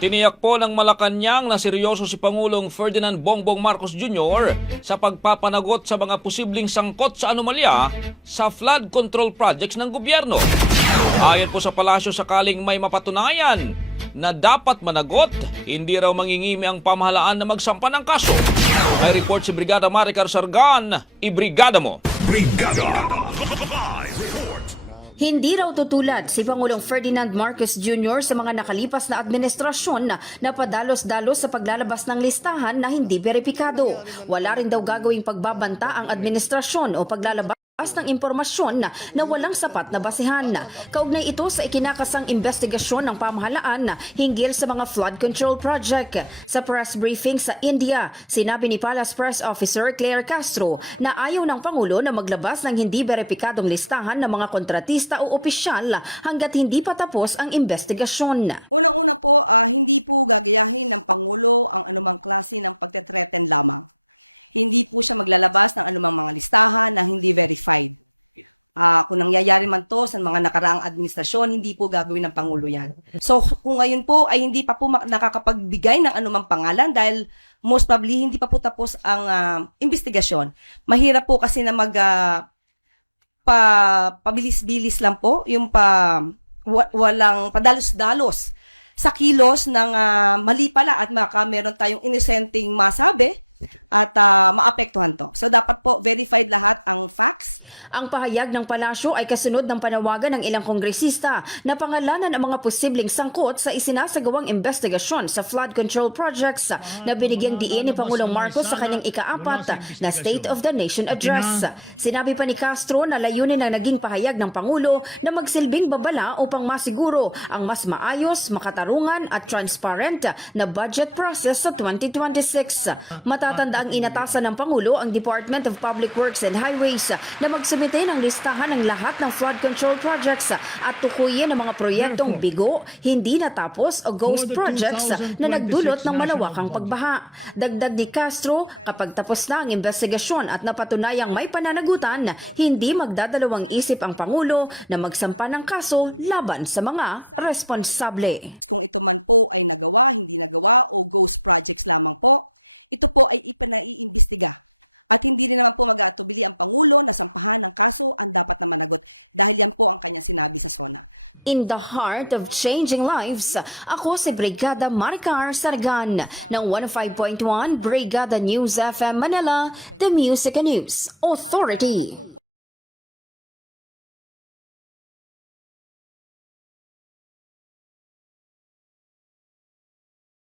Tiniyak po ng Malacanang na seryoso si Pangulong Ferdinand Bongbong Marcos Jr. sa pagpapanagot sa mga posibleng sangkot sa anomalya sa flood control projects ng gobyerno. Ayon po sa palasyo, sakaling may mapatunayan na dapat managot, hindi raw mangingimi ang pamahalaan na magsampa ng kaso. May report si Brigada Maricar Sargan. Ibrigada mo! Brigada! Live report! Hindi raw tutulad si Pangulong Ferdinand Marcos Jr. sa mga nakalipas na administrasyon na padalos-dalos sa paglalabas ng listahan na hindi beripikado. Wala rin daw gagawing pagbabanta ang administrasyon o paglalabas ng impormasyon na walang sapat na basihan. Kaugnay ito sa ikinakasang investigasyon ng pamahalaan hinggil sa mga flood control project. Sa press briefing sa India, sinabi ni Palace Press Officer Claire Castro na ayaw ng Pangulo na maglabas ng hindi beripikadong listahan ng mga kontratista o opisyal hanggat hindi pa tapos ang investigasyon. Ang pahayag ng palasyo ay kasunod ng panawagan ng ilang kongresista na pangalanan ang mga posibleng sangkot sa isinasagawang investigasyon sa flood control projects na binigyang diin ni Pangulong Marcos sa kanyang ika-4 na State of the Nation Address. Sinabi pa ni Castro na layunin ng naging pahayag ng Pangulo na magsilbing babala upang masiguro ang mas maayos, makatarungan at transparent na budget process sa 2026. Matatanda ang inatasan ng Pangulo ang Department of Public Works and Highways na magsumite ng listahan ng lahat ng flood control projects at tukuyin ang mga proyektong bigo, hindi natapos o ghost projects na nagdulot ng malawakang pagbaha. Dagdag ni Castro, kapag tapos na ang investigasyon at napatunayang may pananagutan, hindi magdadalawang isip ang Pangulo na magsampa ng kaso laban sa mga responsable. In the heart of changing lives, ako si Brigada Maricar Sargan ng 105.1 Brigada News FM Manila, the Music and News Authority.